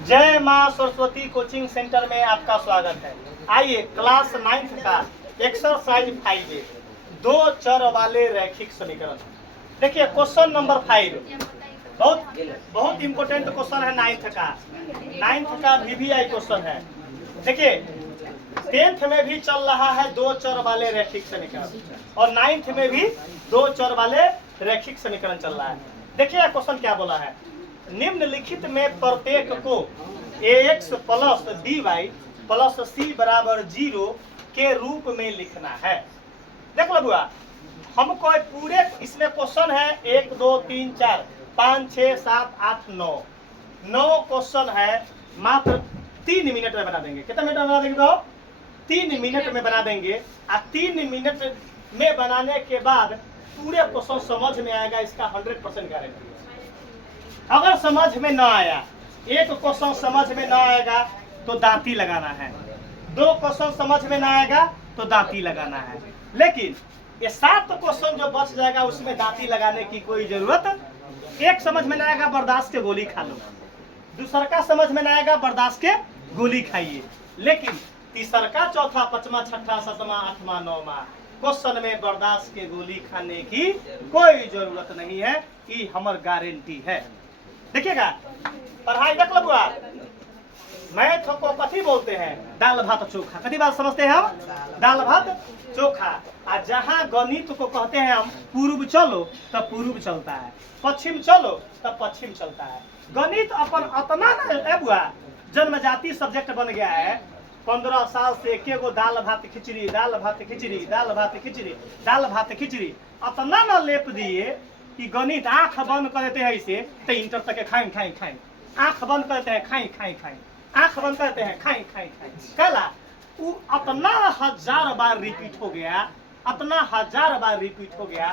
जय माँ Saraswati coaching centre में आपका स्वागत है। आइए क्लास 9th का एक्सरसाइज 5 दो चर वाले रैखिक समीकरण। देखिए क्वेश्चन नंबर 5 बहुत इंपोर्टेंट क्वेश्चन है 9th का VVI क्वेश्चन है। देखिए 10th में भी चल रहा है दो चर वाले रैखिक समीकरण और 9th में भी दो चर वाले रैखिक समीकरण चल रहा है। देखिए क्वेश्चन क्या बोला है, निम्नलिखित में प्रत्येक को ax plus by plus c बराबर 0 के रूप में लिखना है। देख लो बुआ, हमको पूरे इसमें क्वेश्चन है 1 2 3 4 5 6 7 8 9 क्वेश्चन है। मात्र 3 मिनट में बना देंगे। कितना मिनट में बना देंगे? तो 3 मिनट में बना देंगे। और 3 मिनट में बनाने के बाद पूरे क्वेश्चन समझ में आएगा, इसका 100% गारंटी है। अगर समझ में ना आया, एक क्वेश्चन समझ में ना आएगा तो दांती लगाना है, 2 क्वेश्चन समझ में ना आएगा तो दांती लगाना है। लेकिन ये 7 क्वेश्चन जो बच जाएगा उसमें दांती लगाने की कोई जरूरत। एक समझ में ना आएगा बर्दाश्त के गोली खा लो, दूसरा का समझ में ना आएगा बर्दाश्त के गोली खाइए। लेकिन तीसरा का चौथा पांचवा छठा सातवां आठवां नौवां क्वेश्चन में बर्दाश्त के गोली खाने की कोई जरूरत नहीं है, ये हमार गारंटी है। देखिएगा पढ़ाई रख लो बुआ। मैथ को कथी बोलते हैं? दाल भात चोखा। कथी बात समझते हैं हम? दाल भात चोखा। और जहाँ गणित को कहते हैं हम पूर्व चलो तब पूर्व चलता है, पश्चिम चलो तब पश्चिम चलता है। गणित अपन अतना ना बुआ जन्मजाति सब्जेक्ट बन गया है। 15 साल से एक गो दाल भात खिचड़ी, दाल भात खिचड़ी, दाल भात खिचड़ी, दाल भात खिचड़ी अतना न लेप दिए कि गणित आंख बंद कर देते हैं इसे तो इंटर तक खाएं खाएं खाएं, आंख बंद करते हैं खाएं खाएं खाएं, आंख बंद करते हैं खाएं खाएं खाएं। कहला वो अतना 1000 बार रिपीट हो गया, अतना 1000 बार रिपीट हो गया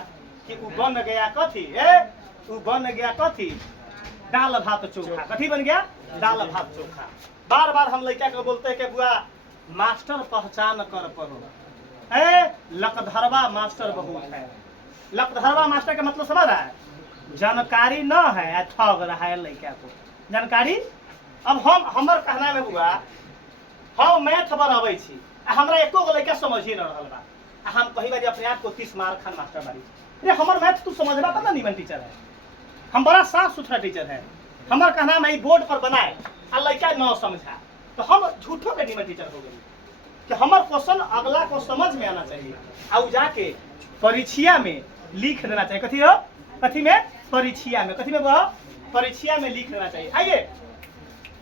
कि वो बन गया कथी? वो बन गया कथी? दाल भात चोखा। कथी बन गया? दाल भात चोखा। बार बार हम लड़का को बोलते हैं कि बुआ मास्टर पहचान कर पढ़ो, लकधरवा मास्टर बहुत है। लकधरवा मास्टर का मतलब समझ रहा है? जानकारी न है, ठग रहा है लड़का को जानकारी। अब हमर कहना में हुआ हम मैथ बनावे छी, हमरा एको गो लड़का समझिए न रहल बा। हम कहीं बार अपने आप को 30 मार खान मास्टर बारी, अरे हमर मैथ तू समझबा तब ना निमन टीचर है। हम बड़ा साफ सुथरा टीचर है। हमर कहना में बोर्ड पर बनाए आ लड़का न समझा तो हम झूठों के निमन टीचर हो गई कि हमर क्वेश्चन अगला को समझ में आना चाहिए और जाके परीक्षा में लिख देना चाहिए। कथी हो? कथी में? परीक्षा में। कथी में वो? परीक्षा में लिख देना चाहिए। आइए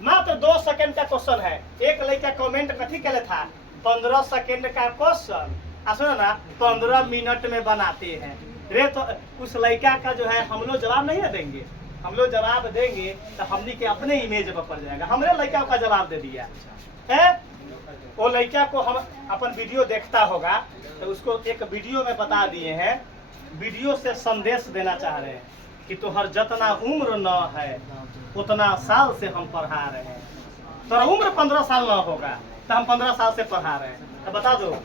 मात्र 2 सेकंड का क्वेश्चन है। एक लड़का कमेंट कथी करे था? 15 सेकंड का क्वेश्चन सुनो ना 15 मिनट में बनाते हैं। रे तो उस लड़का का जो है हम लोग जवाब नहीं देंगे। हम लोग जवाब देंगे तो हमने के अपने इमेज पर पड़ जाएगा। हमरे लड़का का जवाब दे दिया है। वो लड़का को हम अपन वीडियो देखता होगा तो उसको एक वीडियो में बता दिए हैं, वीडियो से संदेश देना चाह रहे हैं कि तुहर जितना उम्र न है उतना साल से हम पढ़ा रहे हैं। तो उम्र 15 साल न होगा तो हम 15 साल से पढ़ा रहे हैं, तो बता दो।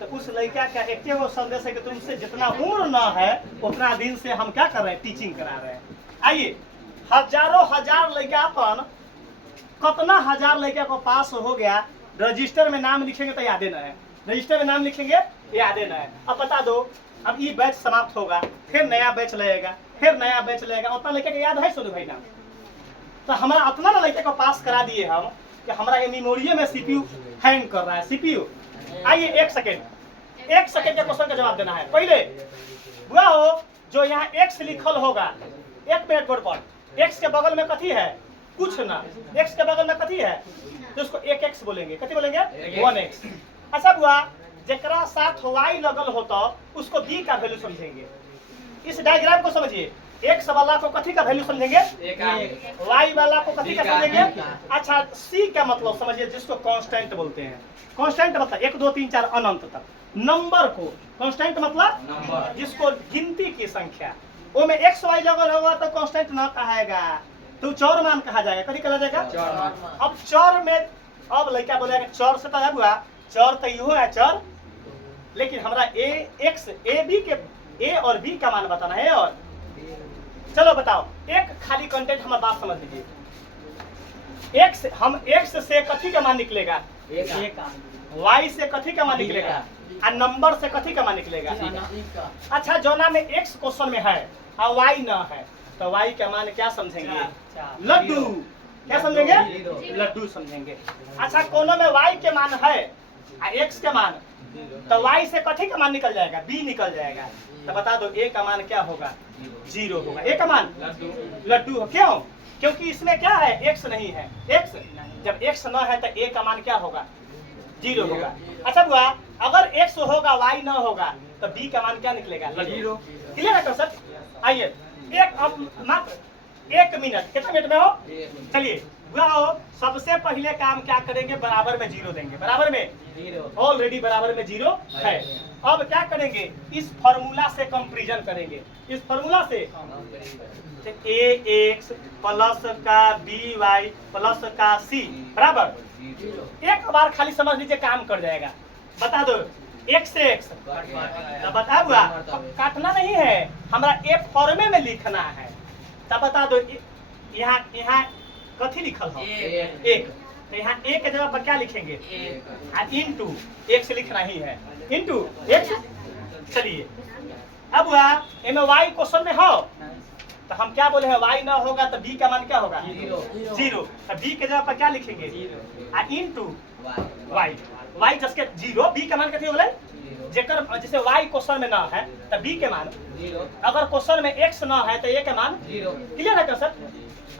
तो उस लड़का का एक वो संदेश है कि तुमसे जितना उम्र न है उतना दिन से हम क्या कर रहे हैं? टीचिंग करा रहे हैं। आइए हजारों हजार लड़का अपन कितना हजार लड़का को पास हो गया, रजिस्टर में नाम लिखेंगे तो यादें न है, रजिस्टर में नाम लिखेंगे यादें न है। अब बता दो, अब ये बैच समाप्त होगा, फिर नया बैच लगेगा, फिर नया बैच लगेगा, उतना लड़के के याद है सोनू भाई नाम? तो हमारा उतना ना लड़के को पास करा दिए हम कि हमारा ये मेमोरी में CPU हैंग कर रहा है। CPU आइए 1 सेकेंड के क्वेश्चन का जवाब देना है। पहले हुआ हो जो यहाँ x लिखल होगा, 1 मिनट बोर्ड पर, x के बगल में कथी है? कुछ ना, x के बगल में कथी है? तो उसको 1x बोलेंगे। कथी बोलेंगे? 1x। अच्छा बुआ जरा साथ y लगल होता उसको b का वैल्यू समझेंगे। इस डायग्राम को समझिए, x वाला को कथी का वैल्यू समझेंगे? y वाला को कथी का समझेंगे? अच्छा c का मतलब समझिए, जिसको कांस्टेंट बोलते हैं। कांस्टेंट मतलब 1 2 3 4 अनंत तक नंबर को कांस्टेंट मतलब जिसको गिनती की संख्या, वो में x y लगल होगा तो कांस्टेंट ना कहाएगा, तो चौर मान कहा जाएगा। कथी कहा जाएगा? अब चौर में अब लड़का बोलेगा चौर से तो है बुआ, चौर तो इहो है चौर, लेकिन हमारा a और b का मान बताना है। और चलो बताओ, एक खाली कंटेंट हमारा बात समझ लीजिए। एक्स हम एक्स से कथी का मान निकलेगा वाई से कथी का मान निकलेगा और नंबर से कथी का मान निकलेगा। अच्छा जोना में एक्स क्वेश्चन में है और वाई ना है तो वाई का मान क्या समझेंगे लड्डू क्या समझेंगे लड्डू समझेंगे। अच्छा कोनो में वाई के मान है और एक्स के मान तो वाई से कथी का मान निकल जाएगा बी निकल जाएगा तो बता दो ए का मान क्या होगा 0 होगा। ए का मान लड्डू हो क्यों क्योंकि इसमें क्या है एक्स नहीं है एक्स जब एक्स न है तो ए का मान क्या होगा 0 होगा। अच्छा बुआ अगर एक्स होगा वाई न होगा तो बी का मान क्या निकलेगा 0 क्लियर है सर। आइए एक अब मात्र 1 मिनट कितने मिनट में हो चलिए बुआ हो सबसे पहले काम क्या करेंगे बराबर में 0 देंगे बराबर में ऑलरेडी बराबर में 0 है। अब क्या करेंगे इस फॉर्मूला से कंपैरिजन करेंगे इस फॉर्मूला से ए एक्स प्लस का बी वाई प्लस का सी बराबर एक बार खाली समझ लीजिए काम कर जाएगा। बता दो एक्स से एक्स तो बता हुआ काटना नहीं है हमारा एक फॉर्मे में लिखना है तब बता दो यहाँ यहाँ कथी लिखल हो एक तो यहाँ एक के जगह पर क्या लिखेंगे इनटू एक्स लिखना ही है इनटू एक्स। चलिए अब हुआ इनमें वाई क्वेश्चन में हो तो हम क्या बोले हैं वाई ना होगा तो बी का मान क्या होगा 0 तो बी के जगह पर क्या लिखेंगे इनटू वाई वाई जैसे 0 बी का मान कितने बोले जेकर जैसे वाई क्वेश्चन में ना है तो बी के मान अगर क्वेश्चन में एक्स ना है तो ए के मान 0 क्लियर है क्या सर।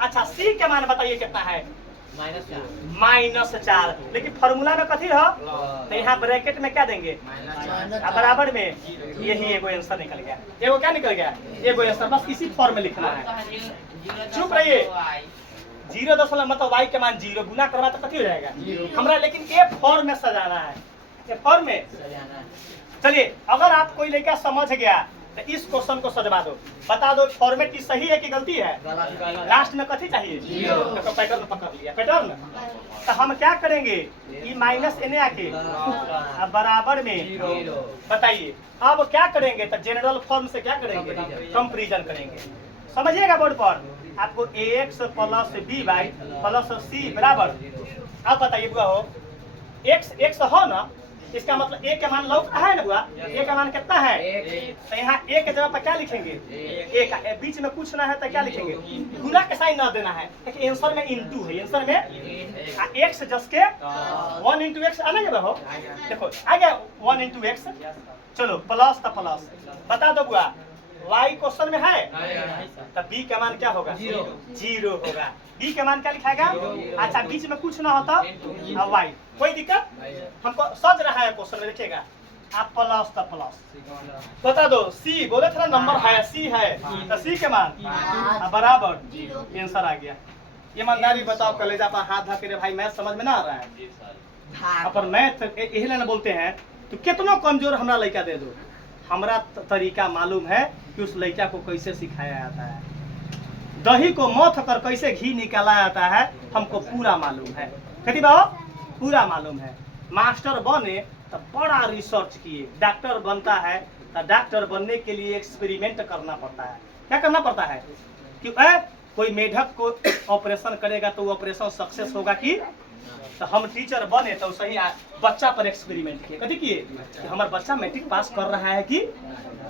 अच्छा सी के मान बताइए कितना है -4 लेकिन फॉर्मूला में कथी हो तो यहाँ ब्रैकेट में क्या देंगे बराबर में यही एगो आंसर निकल गया एगो क्या निकल गया एगो आंसर बस इसी फॉर्म में लिखना है। चुप रहिए 0 दशमलव मतलब वाई के मान 0 गुना करवा तो कथी हो जाएगा हमरा लेकिन ए फॉर्म में सजाना है ए फॉर्म में चलिए अगर आप कोई लड़का समझ गया तो इस क्वेश्चन को सजवा दो बता दो फॉर्मेट की सही है कि गलती है लास्ट में कथी चाहिए तो पैटर्न पकड़ लिया पैटर्न तो हम क्या करेंगे ई माइनस एन आके बराबर में बताइए अब क्या करेंगे तो जनरल फॉर्म से क्या करेंगे कंपैरिजन करेंगे समझिएगा बोर्ड पर आपको ax plus B Y plus C बराबर अब बताइए बुआ हो x हो ना इसका मतलब ए के मान लौट है ना बुआ ए का मान कितना है तो यहाँ ए के जगह पर क्या लिखेंगे ए का बीच में कुछ ना है तो क्या लिखेंगे गुना के साइन ना देना है आंसर में इनटू है आंसर में x जस के 1 into x आना जब हो देखो आ गया 1 into x चलो प्लस तो प्लस बता दो बुआ y क्वेश्चन में है तो b का मान क्या होगा 0 होगा b का मान क्या लिखाएगा। अच्छा बीच में कुछ ना होता y कोई दिक्कत हमको सज रहा है क्वेश्चन में देखिएगा आप प्लस तो प्लस बता दो c बोले थे ना नंबर है c है तो c के मान बराबर आंसर आ गया। ईमानदारी बताओ कलेजा पर हाथ धके रे भाई मैथ समझ में ना आ रहा है अपन मैथ यही ना बोलते हैं तो कितना कमजोर हमरा लड़का दे दो हमरा तरीका मालूम है कि उस लड़का को कैसे सिखाया जाता है दही को मथ कर कैसे घी निकाला जाता है हमको पूरा मालूम है कथी बाबा पूरा मालूम है। मास्टर बने तो बड़ा रिसर्च किए डॉक्टर बनता है तो डॉक्टर बनने के लिए एक्सपेरिमेंट करना पड़ता है क्या करना पड़ता है कि कोई मेढक को ऑपरेशन करेगा तो वो ऑपरेशन सक्सेस होगा कि तो हम टीचर बने तो सही बच्चा पर एक्सपेरिमेंट किए कथी किए कि हमारा बच्चा मैट्रिक पास कर रहा है कि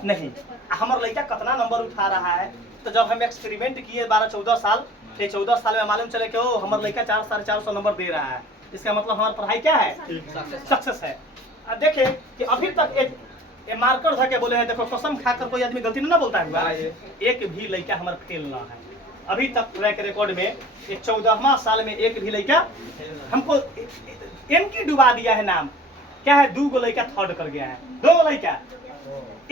नहीं हमारा लड़का कितना नंबर उठा रहा है। तो जब हम एक्सपेरिमेंट किए 12-14 साल 14 साल में मालूम चले कि ओ हमारा लड़का 400-450 नंबर दे रहा है इसका मतलब हमारी पढ़ाई क्या है सक्सेस है। अब देखे कि अभी तक एक मार्कर धके बोले हैं देखो कसम खाकर कोई आदमी गलती ना बोलता है एक भी लड़का हमारा फेल ना है अभी तक ट्रैक रिकॉर्ड में 14वां साल में एक भी लड़का हमको एम की डुबा दिया है नाम क्या है 2 गो लड़का थर्ड कर गया है 2 गो लड़का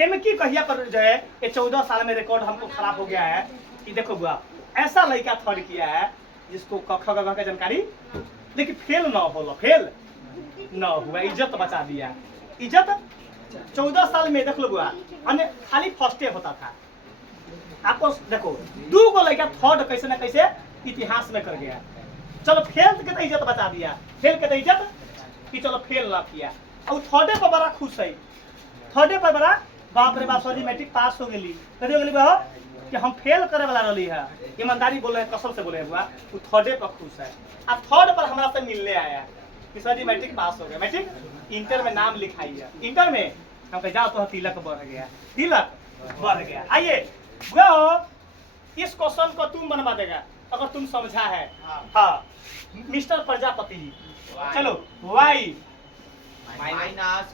एम की कहिया पर जो है ये 14 साल में रिकॉर्ड हमको खराब हो गया है कि देखो बुआ ऐसा लड़का थर्ड किया है जिसको क ख ग का जानकारी लेकिन फेल ना हो फेल ना हुआ इज्जत बचा दिया इज्जत 14 साल में देख लो बुआ अन्य खाली फर्स्ट होता था आपको देखो 2 गो लड़का थर्ड कैसे ना कैसे इतिहास में कर गया चलो फेल के तो इज्जत बचा दिया फेल के तो इज्जत कि चलो फेल ना किया और थर्डे पर बड़ा खुश है थर्डे पर बड़ा बाप रे बाप सॉरी मैट्रिक पास हो गई कभी हो गई कि हम फेल करे वाला रही है, ईमानदारी बोले हैं, कसम से बोले हुआ वो थर्डे पर खुश है। अब थर्ड पर हमारा से मिलने आया कि सर जी मैट्रिक पास हो गया, मैट्रिक इंटर में नाम लिखाई है, इंटर में हम कह जाओ तो तिलक बढ़ गया, तिलक बढ़ गया। आइए इस क्वेश्चन को तुम बनवा देगा अगर तुम समझा है। हाँ मिस्टर प्रजापति जी, चलो y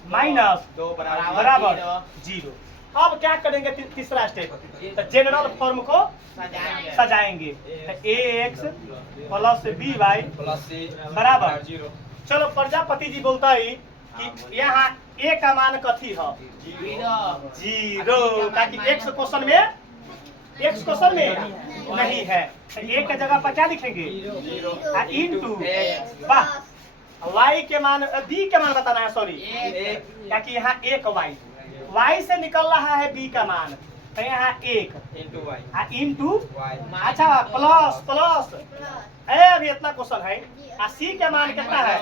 माइनस 2 बराबर 0। अब क्या करेंगे तीसरा स्टेप, तो जनरल फॉर्म को सजाएंगे, तो ax प्लस by बराबर 0। चलो प्रजापति जी बोलता है कि यहाँ a का मान कथी है, 0, ताकि x क्वेश्चन में नहीं है, तो a के जगह पर क्या लिखेंगे, इंटू वाह y के मान b के मान बताना है, सॉरी, ताकि यहाँ एक y से निकल रहा है b का मान, तो यहाँ 1 इंटू अच्छा प्लस अभी इतना क्वेश्चन है। c के मान कितना है,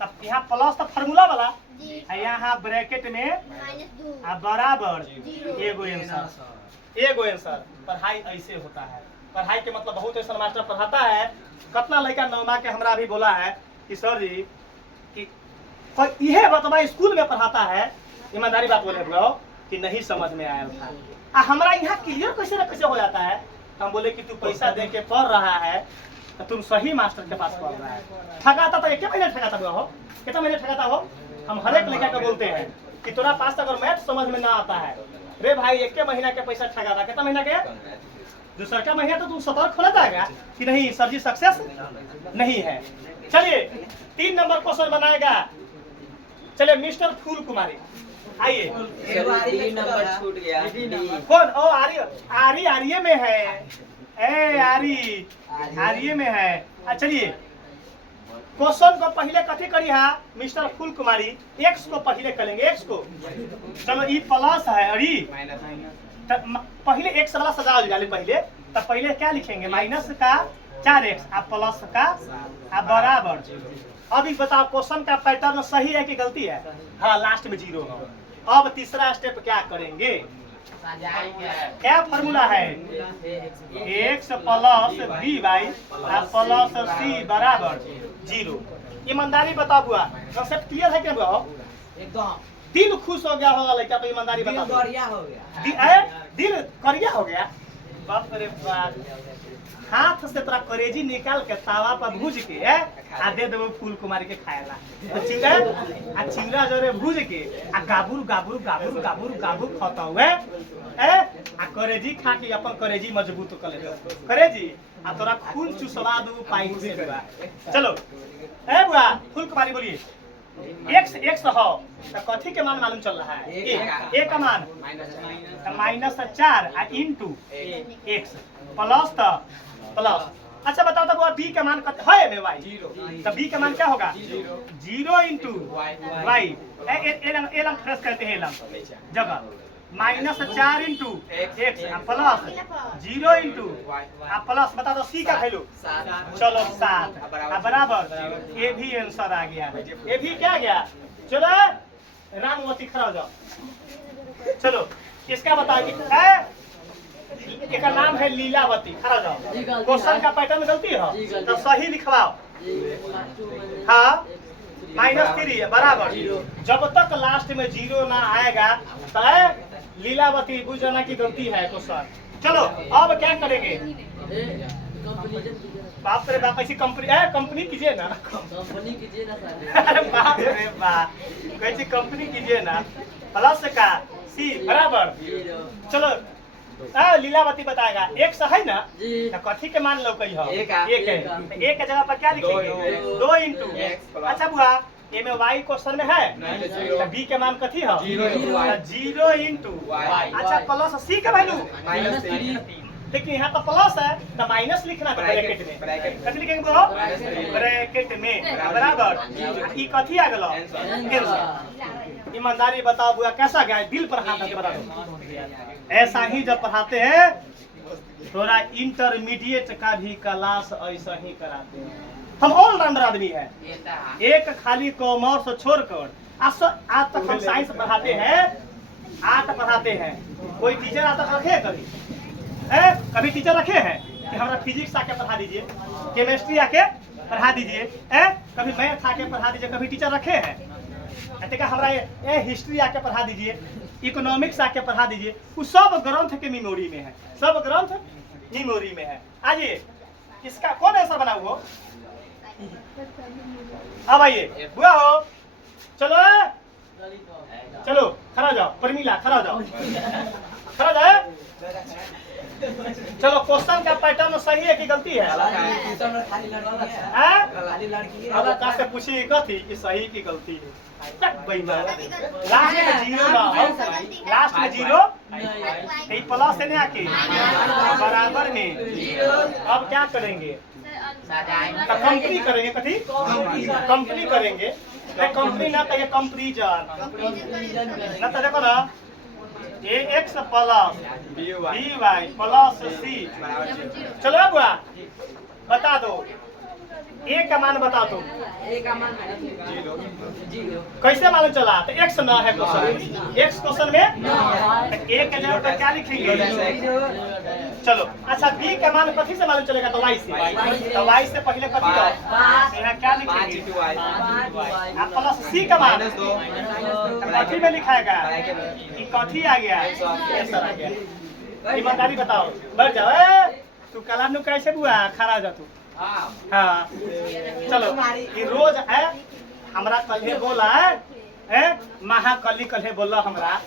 तब यहाँ प्लस तो फार्मूला वाला, यहाँ ब्रैकेट में बराबर एगो आंसर। पढ़ाई ऐसे होता है, पढ़ाई के मतलब बहुत ऐसा मास्टर पढ़ाता है। कितना लड़का नौमा के हमरा भी बोला है कि सर जी कि यह बतवा स्कूल में पढ़ाता है, ईमानदारी बात बोले ब्रो कि नहीं समझ में आया था, हमारा यहाँ क्लियर कैसे हो जाता है। हम बोले कि तू पैसा दे के पढ़ रहा है तो तुम सही मास्टर के पास पढ़ रहा है। ठगाता तो एक महीने ठगाता हुआ हो, कितना महीने ठगाता हो, हम हर एक लड़का को बोलते हैं कि तोरा पास अगर मैथ समझ में ना आता है, रे भाई एक महीना के पैसा ठगाता, कितना महीना के, दूसरा का महीना तो तू सतर्क हो जाता है कि नहीं सर जी सक्सेस नहीं है। चलिए 3 नंबर क्वेश्चन बनाएगा, चलिए मिस्टर फूल कुमारी, आइए। 3 नंबर छूट गया, कौन, ओ आर्य में है, आर्य में है। चलिए क्वेश्चन को पहले कथी करी है मिस्टर फूल कुमारी, x को पहले करेंगे, x को, चलो ई प्लस है और ई पहले x वाला सजा डाले पहले, तो पहले क्या लिखेंगे, माइनस का 4x प्लस का बराबर। अभी बताओ क्वेश्चन का पैटर्न सही है कि गलती है, हाँ लास्ट में 0 है। अब तीसरा स्टेप क्या करेंगे, क्या फॉर्मूला है, x plus by plus c बराबर 0। ईमानदारी बता बुआ, कंसेप्ट क्लियर है क्या बुआ, एकदम दिल खुश हो गया होगा लड़का, तो ईमानदारी बता, दिल करिया हो गया, दिल करिया हो गया, बाप रे बाप। हाथ से तोरा करेजी निकाल के तावा पर भूज के आ दे देबो फूल कुमारी के खाएला, चिंगरा जरे भूज के गाबुर गाबुर गाबुर गाबुर गाबुर खाता हुए करेजी खा के अपन करेजी मजबूत कर ले, करेजी तोरा खून चुसवा दो पाइप से बुआ। चलो बुआ फूल कुमारी बोलिए, x हो तो कथी के मान मालूम चल रहा है, a का मान -4 इंटू x प्लस। अच्छा बताओ तो b का मान है में y, तो b का मान क्या होगा, 0 इंटू y, एलम फ्रेश करते हैं, एलम जगह -4 into x plus 0 into plus, बता दो c का वैल्यू, चलो 7 बराबर, ये भी आंसर आ गया, ये भी क्या गया। चलो रामवती खड़ा हो जाओ, चलो इसका बताइए, इसका नाम है लीलावती, खड़ा जाओ। क्वेश्चन का पैटर्न गलती है तो सही लिखवाओ, हाँ -3 बराबर, जब तक लास्ट में 0 ना आएगा तो लीलावती बुझ जाना की गलती है क्वेश्चन। चलो अब क्या करेंगे, बाप रे बाप, ऐसी कंपनी कीजिए ना, कंपनी कीजिए ना सर, अरे बाप रे बाप, कैसी कंपनी कीजिए ना, प्लस का c बराबर। चलो लीलावती बताएगा, x है ना, तो कथी के मान लो कही हो, एक है, एक के जगह पर क्या लिखेंगे, 2 इंटू। अच्छा बुआ ए में y क्वेश्चन में है, तो b के मान कथी हो, 0 इंटू। अच्छा प्लस c का वैल्यू, लेकिन यहाँ तो प्लस है तो माइनस लिखना है ब्रैकेट में, कथी लिखेंगे ब्रो, ब्रैकेट में बराबर, ई कथी आ गेलो, आंसर। ईमानदारी बताओ बुआ कैसा गया, दिल पर हाथ रख बता दो। ऐसा ही जब पढ़ाते हैं थोड़ा इंटरमीडिएट का भी क्लास ऐसा ही कराते हैं, हम ऑलराउंडर आदमी है, एक खाली कॉमर्स छोड़कर आज तक हम साइंस पढ़ाते हैं, आर्ट पढ़ाते हैं, कोई टीचर आज तक रखे कभी, कभी टीचर रखे हैं कि हमारा फिजिक्स आके पढ़ा दीजिए, केमिस्ट्री आके पढ़ा दीजिए, कभी मैथ आके पढ़ा दीजिए, कभी टीचर रखे हैं? देखा हमारा ये हिस्ट्री आके पढ़ा दीजिए, इकोनॉमिक्स आके पढ़ा दीजिए। वो सब ग्रंथ के मेमोरी में है, सब ग्रंथ मेमोरी में है। आइए इसका कौन आंसर बना हुआ? अब आइए बुआ हो, चलो चलो खड़ा हो जाओ, परमीला खड़ा हो जाओ, खड़ा हो जाओ। चलो क्वेश्चन का पैटर्न सही है कि गलती है? अब ओकरा से पूछिए कथी कि सही की गलती है। लास्ट में जीरो ना, लास्ट में जीरो प्लस है ना कि बराबर में। अब क्या करेंगे? कंपनी करेंगे, कथी कंपनी करेंगे? कंपनी ना कहिए कंपैरिजन, ना तो देखो ना ax plus by plus c। चलो बुआ बता दो a का मान बता दो। कैसे मालूम चला? तो x ना है क्वेश्चन, x क्वेश्चन में a के जगह पर क्या लिखेंगे? चलो अच्छा b का मान कथी से मालूम चलेगा? तो y से। तो y से पहले कथी है? यहाँ क्या लिखेंगे? प्लस c का मान कथी में लिखाएगा? कि कथी आ गया? आंसर आ गया। ईमानदारी बताओ, बढ़ जाओ। तू कला नु कैसे बुआ खड़ा हो जा तू। हाँ चलो ये रोज है हमरा कल बोला है महाकली कल बोला हमरा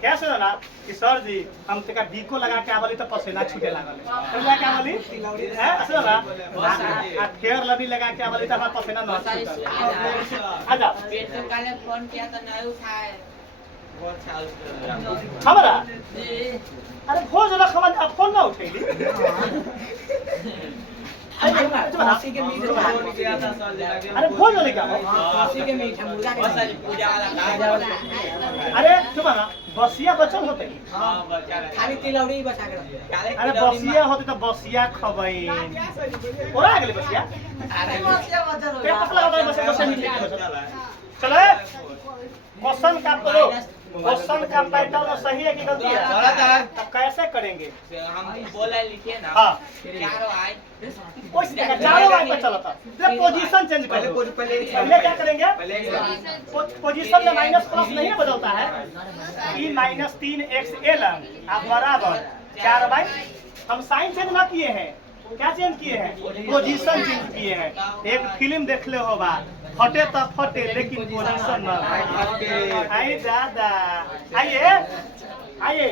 क्या सुनो ना कि सर जी हम तेका बीको लगा के आवली तो पसीना छूटे लागल लगा के आवली है सुनो ना आ फेयर लवली लगा के आवली तो हमरा पसीना न छूटे। आजा पेट में काले फोन किया तो नहीं उठाए हमरा अरे भोज रख हम अब फोन ना उठेली। अरे भोज वाले क्या अरे सुबह ना बसिया बचल होते खाली तिलौड़ी बचा के। अरे बसिया होते तो बसिया खबई ओरा गेले बसिया। अरे बसिया बचल हो पेट पतला होता है बसिया बसिया। चलो क्वेश्चन का करो, क्वेश्चन का पैटर्न सही है कि गलती है? तब कैसे करेंगे? हम बोला लिखे ना। हाँ चारों आए कोई चारों लाइन पर चला था। पोजीशन चेंज कर दो। पहले क्या करेंगे? पोजीशन में माइनस प्लस नहीं बदलता है। 3 माइनस 3x ln आप बराबर 4y। हम साइन चेंज ना किए हैं, क्या चेंज किए हैं? पोजीशन चेंज किए हैं। एक फिल्म देख ले हो बा फटे तो फटे लेकिन पोजीशन ना। आइए दादा आइए आइए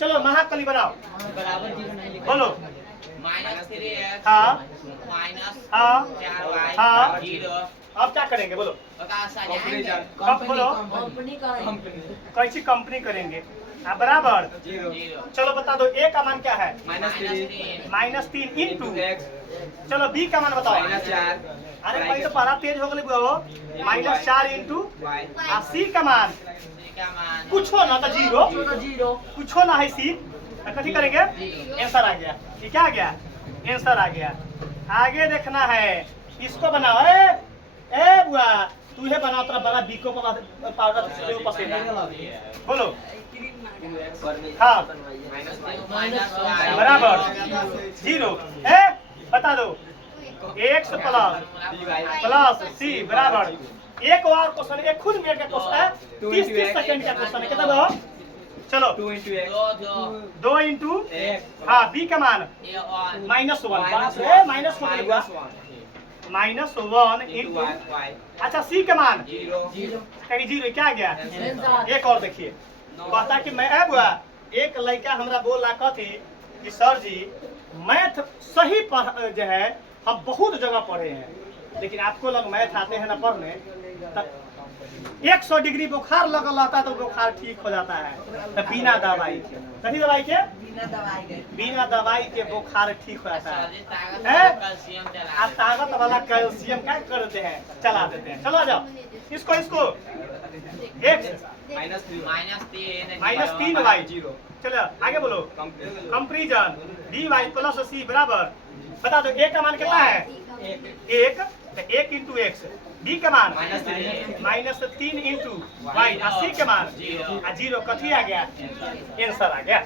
चलो महाकली बनाओ बराबर की नहीं लिखा। बोलो -3x हाँ माइनस हाँ 4y हाँ। 0। अब क्या करेंगे बोलो? कंपनी बोलो कंपनी कैसी कंपनी करेंगे? आप बराबर 0। चलो बता दो a का मान क्या है? -3 इंटू चलो b का मान बताओ। अरे भाई तो पारा तेज हो गई बुआ -4 इंटू आ c का मान कुछ हो ना तो 0 कुछ हो ना है c कथी करेंगे? आंसर आ गया। ये क्या आ गया? आंसर आ गया। आगे देखना है, इसको बनाओ। ए बुआ तू ये बनाओ तेरा बड़ा बीको पाउडर से पसीना बोलो। हाँ बराबर 0 बता दो x प्लस c बराबर। एक और क्वेश्चन, एक खुद मिनट का क्वेश्चन है, 30 सेकंड का क्वेश्चन है। कितना दो? चलो 2 इंटू हाँ b का मान -1 माइनस -1 इंटू अच्छा c का मान 0 क्या आ गया? एक और देखिए कहता कि मैं बुआ एक लड़का हमरा बोल रहा कथी कि सर जी मैथ सही जो है हम बहुत जगह पढ़े हैं लेकिन आपको लोग मैथ आते हैं ना पढ़ने तब 100 डिग्री बुखार लगल रहता है तो बुखार ठीक हो जाता है तो बिना दवाई के। कथी दवाई के? बिना दवाई के बुखार ठीक हो जाता है। ताकत वाला कैल्शियम क्या कर देते हैं? चला देते हैं। चलो आ जाओ इसको x -3y। चलो आगे बोलो। कंपैरिजन dy प्लस c बराबर बता दो a का मान कितना है? 1 इंटू x। b का मान -3 इंटू y। c का मान 0। कथी आ गया? आंसर आ गया।